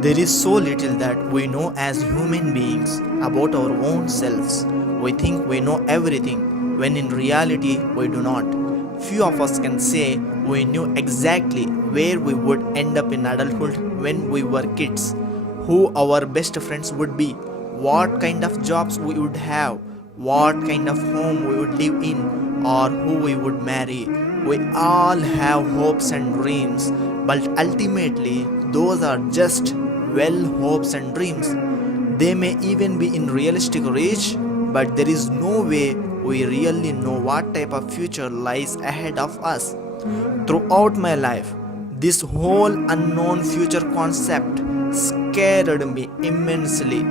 There is so little that we know as human beings about our own selves. We think we know everything, when in reality we do not. Few of us can say we knew exactly where we would end up in adulthood when we were kids, who our best friends would be, what kind of jobs we would have, what kind of home we would live in, or who we would marry. We all have hopes and dreams, but ultimately, those are just, well, hopes and dreams. They may even be in realistic reach, but there is no way we really know what type of future lies ahead of us. Throughout my life, this whole unknown future concept scared me immensely,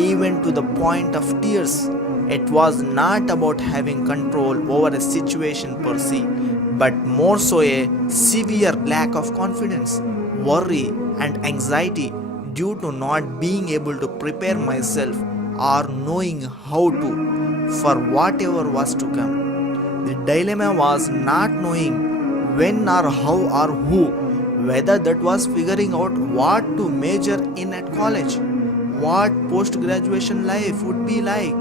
even to the point of tears. It was not about having control over a situation per se, but more so a severe lack of confidence, worry, and anxiety due to not being able to prepare myself or knowing how to for whatever was to come. The dilemma was not knowing when or how or who, whether that was figuring out what to major in at college, what post graduation life would be like,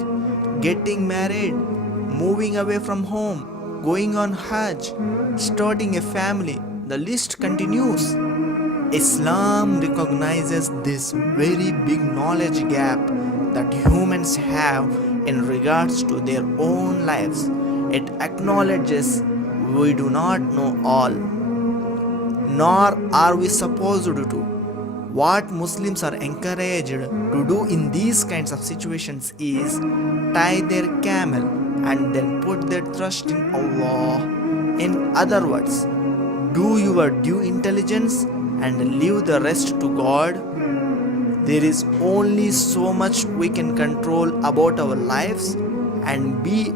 getting married, moving away from home, going on Hajj, starting a family. The list continues. Islam recognizes this very big knowledge gap that humans have in regards to their own lives. It acknowledges we do not know all, nor are we supposed to. What Muslims are encouraged to do in these kinds of situations is tie their camel and then put their trust in Allah. In other words, do your due intelligence and leave the rest to God. There is only so much we can control about our lives and be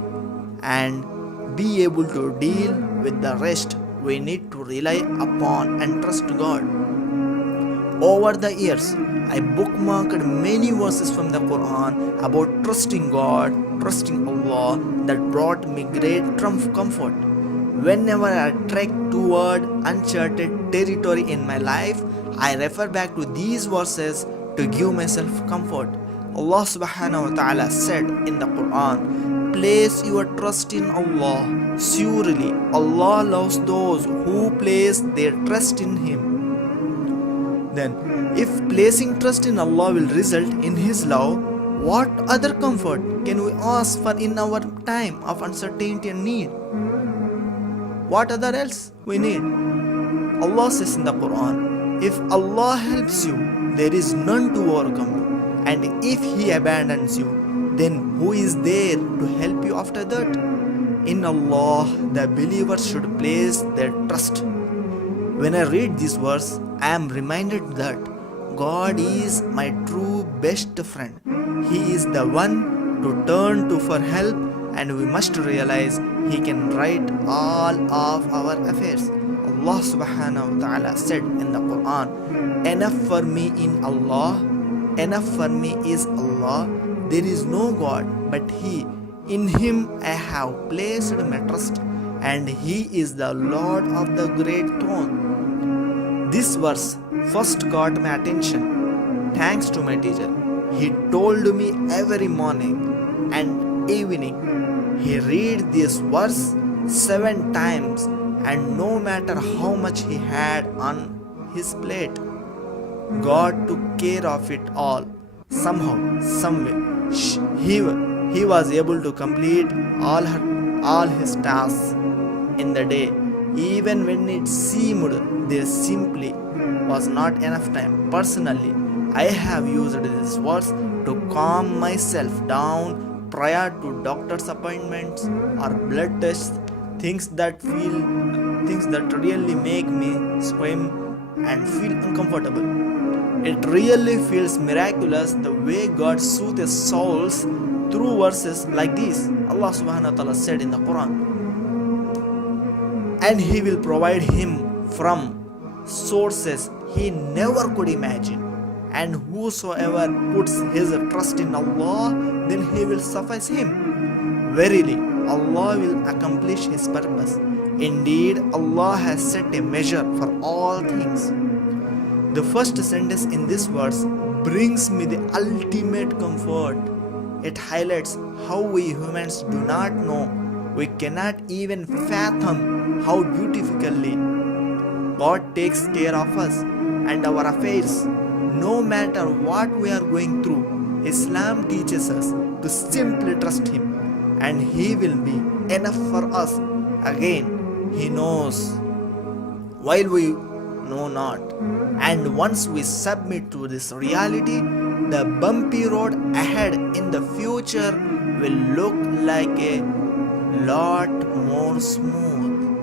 able to deal with the rest. We need to rely upon and trust God. Over the years, I bookmarked many verses from the Quran about trusting God, trusting Allah, that brought me great comfort. Whenever I trek toward uncharted territory in my life, I refer back to these verses to give myself comfort. Allah subhanahu wa ta'ala said in the Quran, place your trust in Allah. Surely Allah loves those who place their trust in Him. Then, if placing trust in Allah will result in His love, what other comfort can we ask for in our time of uncertainty and need? What other else we need? Allah says in the Quran, if Allah helps you, there is none to overcome you. And if He abandons you, then who is there to help you after that? In Allah, the believers should place their trust. When I read this verse, I am reminded that God is my true best friend. He is the one to turn to for help, and we must realize He can right all of our affairs. Allah subhanahu wa ta'ala said in the Quran, enough for me in Allah, enough for me is Allah. There is no God but He. In Him I have placed my trust, and He is the Lord of the great throne. This verse first caught my attention thanks to my teacher. He told me every morning and evening. He read this verse 7 times, and no matter how much he had on his plate, God took care of it all. Somehow, someway, he was able to complete all his tasks in the day, even when it seemed there simply was not enough time. Personally, I have used this verse to calm myself down prior to doctor's appointments or blood tests, things that really make me swim and feel uncomfortable. It really feels miraculous the way God soothes souls through verses like these. Allah subhanahu wa ta'ala said in the Quran, and He will provide him from sources he never could imagine. And whosoever puts his trust in Allah, then He will suffice him. Verily, Allah will accomplish His purpose. Indeed, Allah has set a measure for all things. The first sentence in this verse brings me the ultimate comfort. It highlights how we humans do not know, we cannot even fathom how beautifully God takes care of us and our affairs. No matter what we are going through, Islam teaches us to simply trust Him and He will be enough for us. Again, He knows while we know not. And once we submit to this reality, the bumpy road ahead in the future will look like a lot more smooth.